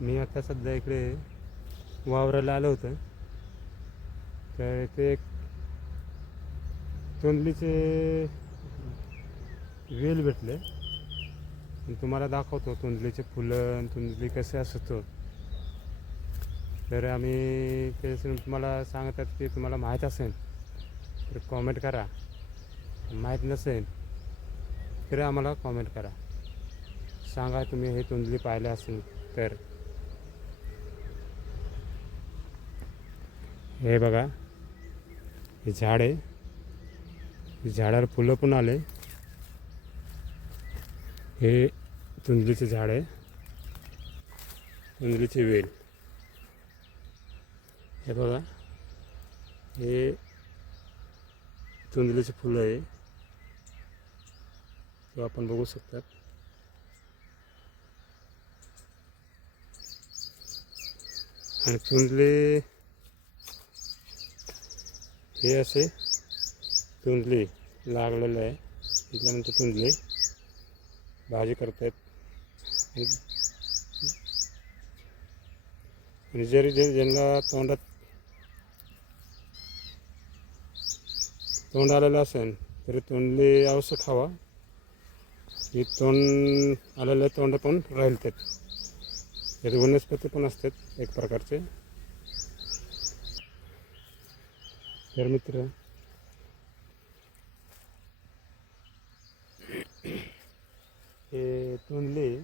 मी आता सध्या इकडे वावराला आलो होतं, तर ते एक तोंडलीचे वेल भेटले. तुम्हाला दाखवतो तोंडलीचे फुलं आणि तोंडली कसे असतो. तर आम्ही ते तुम्हाला सांगतात की तुम्हाला माहीत असेल तर कॉमेंट करा, माहीत नसेल तर आम्हाला कॉमेंट करा, सांगा तुम्ही हे तोंडली पाहिले असेल तर. हे बघा, हे झाड आहे, झाडावर फुलं पण आले. हे तोंडलीचे झाड आहे, तोंडलीची वेल. हे बघा, हे तोंडलीचे फुलं आहे, तो आपण बघू शकतात. आणि तोंडली हे असे तोंडली लागलेलं आहे, त्याच्यानंतर तोंडली भाजी करतात. आणि जरी ज्यांना तोंड आलेलं असेल तरी तोंडली अवश्य खावा. ही तोंड आलेलं तोंड पण राहील. त्यात वनस्पती पण असतात एक प्रकारचे. तर मित्र, हे तोंडली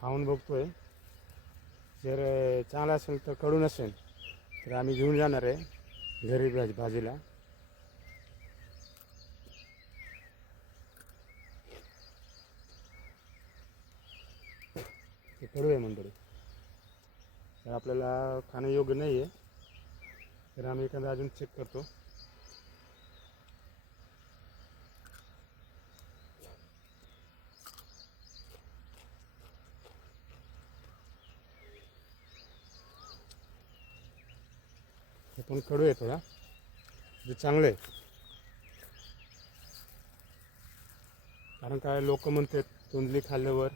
खाऊन बघतोय. जर चांगला असेल तर कडू नसेल तर आम्ही घेऊन जाणार आहे घरी भाजीला. ते कडू आहे मंडळी, तर आपल्याला खाणं योग्य नाही आहे. तर आम्ही एखादा अजून चेक करतो. हे पण कडू आहे थोडा, जे चांगलं आहे. कारण काय लोक म्हणतात तोंडली खाल्ल्यावर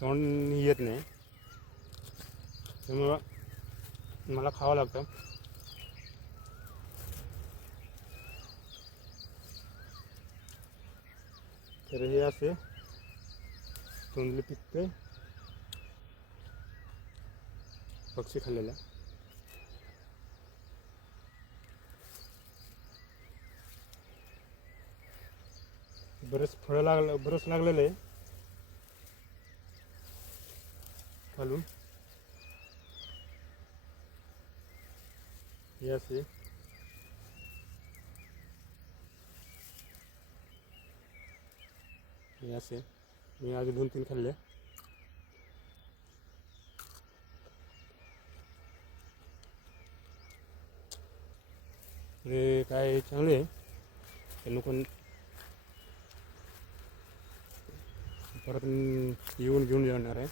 तोंड येत नाही, त्यामुळं मला खावं लागतं. तर हे असे तोंडली पिकते पक्षी खाल्लेला. बरेच फळं बरंच लागलेलं आहे खालून. हे असे मी आधी 2-3 खाल्ले. हे काय चांगले आहे, त्यांना पण परत येऊन घेऊन जाणार आहे.